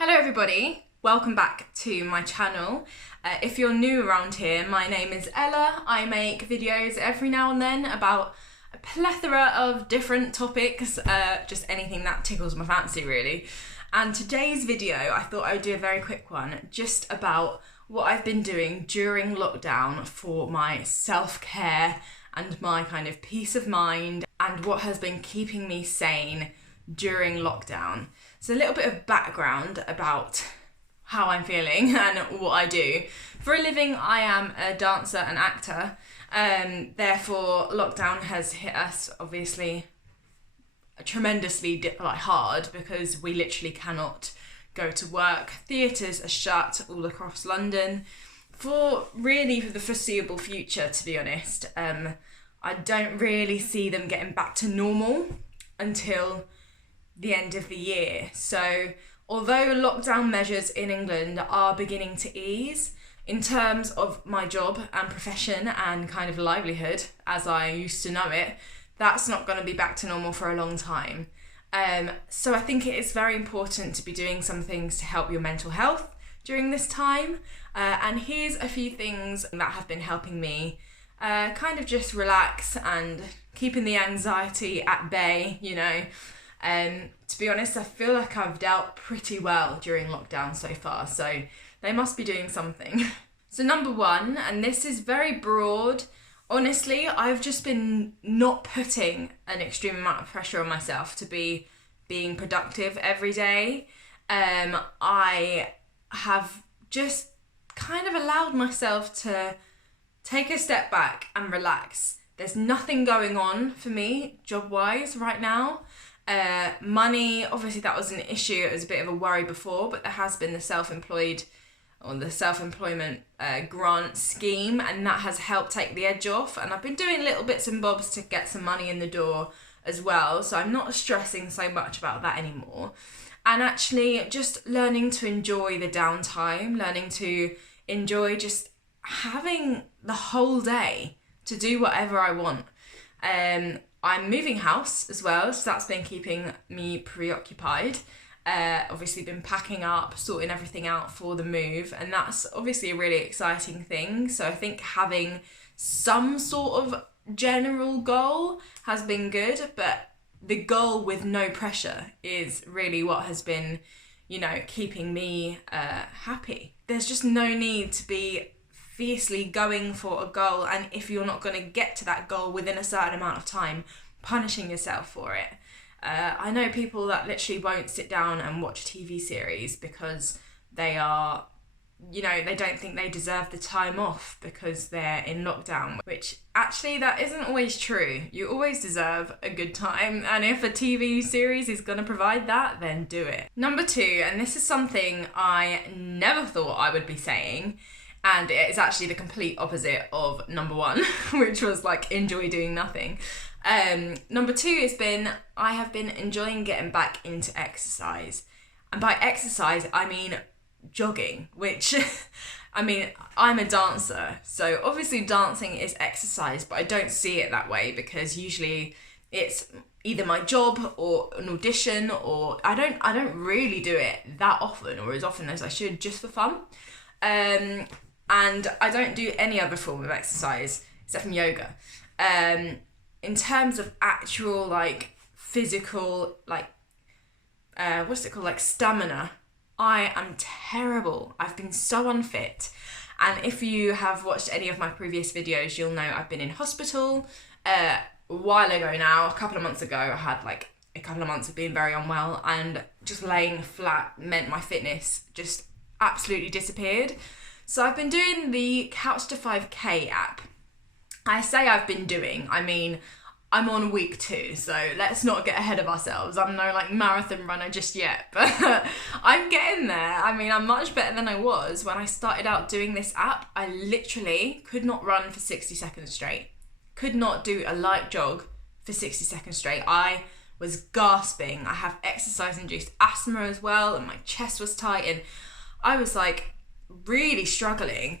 Hello everybody, welcome back to my channel. If you're new around here, my name is Ella. I make videos every now and then about a plethora of different topics, just anything that tickles my fancy really. And today's video, I thought I would do a very quick one just about what I've been doing during lockdown for my self-care and my kind of peace of mind and what has been keeping me sane during lockdown. So a little bit of background about how I'm feeling and what I do. For a living, I am a dancer and actor. Therefore, lockdown has hit us obviously tremendously hard because we literally cannot go to work. Theatres are shut all across London for the foreseeable future, to be honest. I don't really see them getting back to normal until the end of the year. So although lockdown measures in England are beginning to ease, in terms of my job and profession and kind of livelihood as I used to know it, that's not going to be back to normal for a long time. So I think it is very important to be doing some things to help your mental health during this time. And here's a few things that have been helping me kind of just relax and keeping the anxiety at bay, you know. To be honest, I feel like I've dealt pretty well during lockdown so far, so they must be doing something. So number one, and this is very broad, honestly, I've just been not putting an extreme amount of pressure on myself to be being productive every day. I have just kind of allowed myself to take a step back and relax. There's nothing going on for me job-wise right now. Money, obviously that was an issue, it was a bit of a worry before, but there has been the self-employment grant scheme, and that has helped take the edge off, and I've been doing little bits and bobs to get some money in the door as well, so I'm not stressing so much about that anymore. And actually just learning to enjoy the downtime, learning to enjoy just having the whole day to do whatever I want. I'm moving house as well, so that's been keeping me preoccupied. Obviously been packing up, sorting everything out for the move, and that's obviously a really exciting thing. So I think having some sort of general goal has been good, but the goal with no pressure is really what has been, you know, keeping me happy. There's just no need to be fiercely going for a goal, and if you're not going to get to that goal within a certain amount of time, punishing yourself for it. I know people that literally won't sit down and watch a TV series because they are, you know, they don't think they deserve the time off because they're in lockdown, which actually that isn't always true. You always deserve a good time, and if a TV series is going to provide that, then do it. Number two, and this is something I never thought I would be saying, and it is actually the complete opposite of number one, which was like enjoy doing nothing. Number two I have been enjoying getting back into exercise. And by exercise, I mean jogging, which, I mean, I'm a dancer. So obviously dancing is exercise, but I don't see it that way because usually it's either my job or an audition, or I don't really do it that often or as often as I should, just for fun. And I don't do any other form of exercise except from yoga. In terms of actual like physical stamina, I am terrible. I've been so unfit. And if you have watched any of my previous videos, you'll know I've been in hospital a while ago now. A couple of months ago, I had like a couple of months of being very unwell, and just laying flat meant my fitness just absolutely disappeared. So I've been doing the Couch to 5K app. I say I've been doing, I mean, I'm on week 2, so let's not get ahead of ourselves. I'm no like marathon runner just yet, but I'm getting there. I mean, I'm much better than I was. When I started out doing this app, I literally could not run for 60 seconds straight. Could not do a light jog for 60 seconds straight. I was gasping. I have exercise-induced asthma as well, and my chest was tight, and I was like really struggling.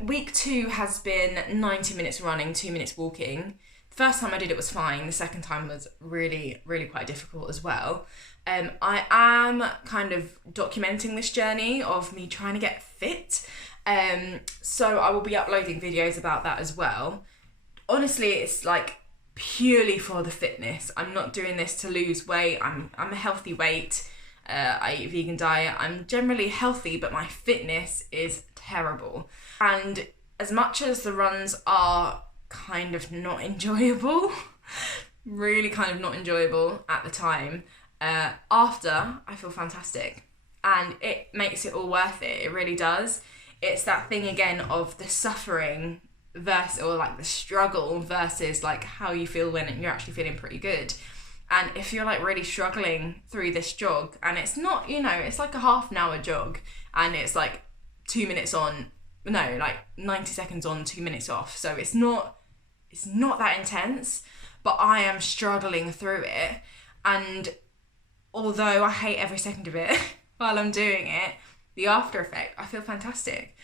Week 2 has been 90 minutes running, 2 minutes walking. first time I did it was fine. The second time was really, really quite difficult as well. I am kind of documenting this journey of me trying to get fit. So I will be uploading videos about that as well. Honestly, it's like purely for the fitness. I'm not doing this to lose weight. I'm a healthy weight. I eat a vegan diet. I'm generally healthy, but my fitness is terrible. And as much as the runs are kind of not enjoyable, really kind of not enjoyable at the time, after I feel fantastic, and it makes it all worth it. It really does. It's that thing again of the suffering versus, or like the struggle versus like how you feel when you're actually feeling pretty good. And if you're like really struggling through this jog, and it's not, you know, it's like a half an hour jog, and it's like 2 minutes on, no, like 90 seconds on, 2 minutes off. So it's not that intense, but I am struggling through it. And although I hate every second of it while I'm doing it, the after effect, I feel fantastic.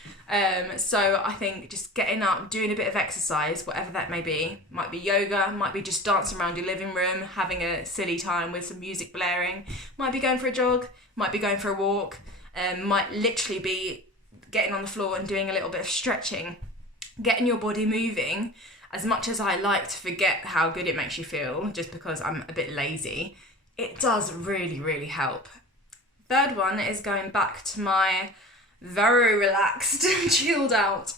So I think just getting up, doing a bit of exercise, whatever that may be, might be yoga, might be just dancing around your living room, having a silly time with some music blaring, might be going for a jog, might be going for a walk, might literally be getting on the floor and doing a little bit of stretching, getting your body moving. As much as I like to forget how good it makes you feel just because I'm a bit lazy, it does really, really help. Third one is going back to my very relaxed, chilled out,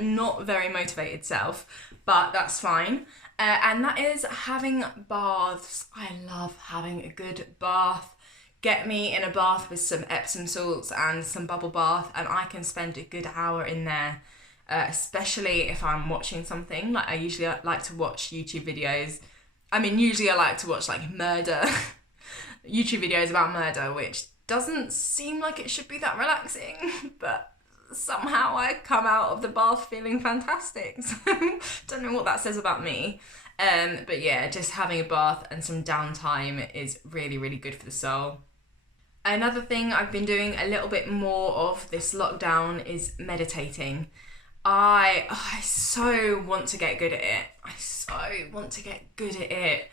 not very motivated self, but that's fine. And that is having baths. I love having a good bath. Get me in a bath with some Epsom salts and some bubble bath, and I can spend a good hour in there, especially if I'm watching something. Like I usually like to watch YouTube videos. I mean, usually I like to watch like murder, YouTube videos about murder, which doesn't seem like it should be that relaxing, but somehow I come out of the bath feeling fantastic. So don't know what that says about me. But yeah, just having a bath and some downtime is really, really good for the soul. Another thing I've been doing a little bit more of this lockdown is meditating. I so want to get good at it.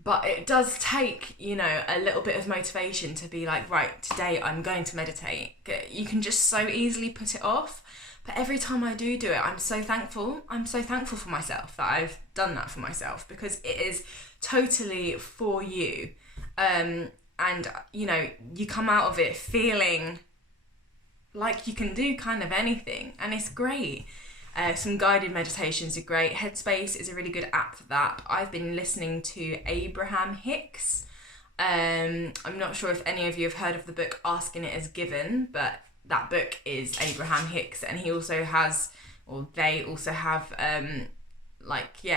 But it does take, you know, a little bit of motivation to be like, right, today I'm going to meditate. You can just so easily put it off. But every time I do it, I'm so thankful. I'm so thankful for myself that I've done that for myself, because it is totally for you. And, you know, you come out of it feeling like you can do kind of anything. And it's great. Some guided meditations are great. Headspace is a really good app for that. I've been listening to Abraham Hicks. I'm not sure if any of you have heard of the book Asking It As Given, but that book is Abraham Hicks, and he also has, or they also have,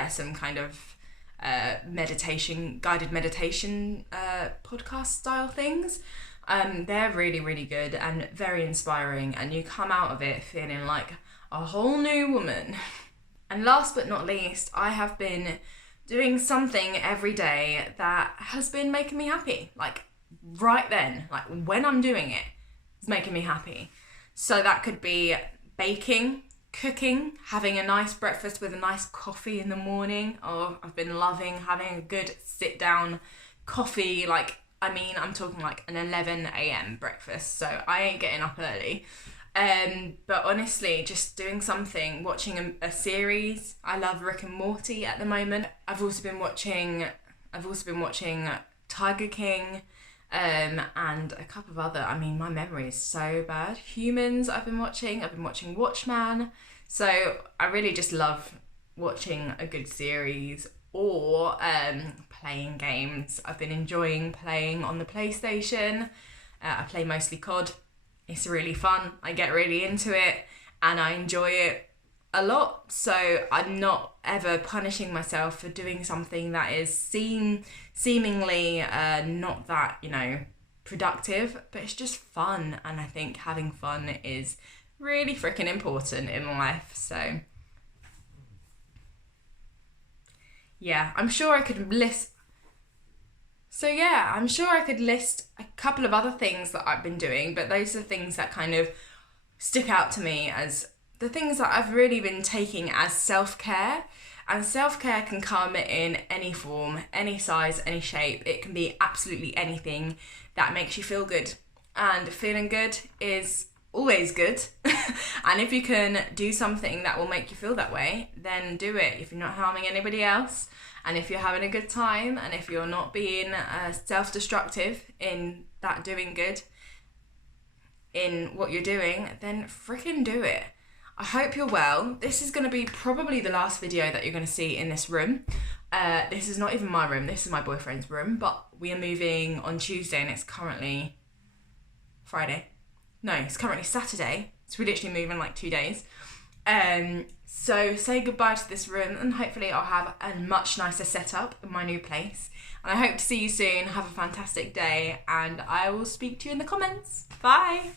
some kind of guided meditation podcast style things. They're really, really good and very inspiring, and you come out of it feeling like a whole new woman. And last but not least, I have been doing something every day that has been making me happy. Like right then, like when I'm doing it, it's making me happy. So that could be baking, cooking, having a nice breakfast with a nice coffee in the morning. Oh, I've been loving having a good sit down coffee. I'm talking like an 11 a.m. breakfast, so I ain't getting up early. But honestly, just doing something, watching a series. I love Rick and Morty at the moment. I've also been watching Tiger King, and a couple of other. I mean, my memory is so bad. Humans. I've been watching Watchmen. So I really just love watching a good series or playing games. I've been enjoying playing on the PlayStation. I play mostly COD. It's really fun. I get really into it and I enjoy it a lot. So I'm not ever punishing myself for doing something that is seemingly not that, you know, productive, but it's just fun. And I think having fun is really freaking important in life. So yeah, I'm sure I could list a couple of other things that I've been doing, but those are things that kind of stick out to me as the things that I've really been taking as self-care And self-care can come in any form, any size, any shape. It can be absolutely anything that makes you feel good. And feeling good is always good. And if you can do something that will make you feel that way, then do it. If you're not harming anybody else, and if you're having a good time, and if you're not being self-destructive in that doing good, in what you're doing, then freaking do it. I hope you're well. This is going to be probably the last video that you're going to see in this room. This is not even my room, this is my boyfriend's room, but we are moving on Tuesday and it's currently Friday. No, it's currently Saturday, so we're literally moving like 2 days. So say goodbye to this room, and hopefully I'll have a much nicer setup in my new place. And I hope to see you soon. Have a fantastic day, and I will speak to you in the comments. Bye!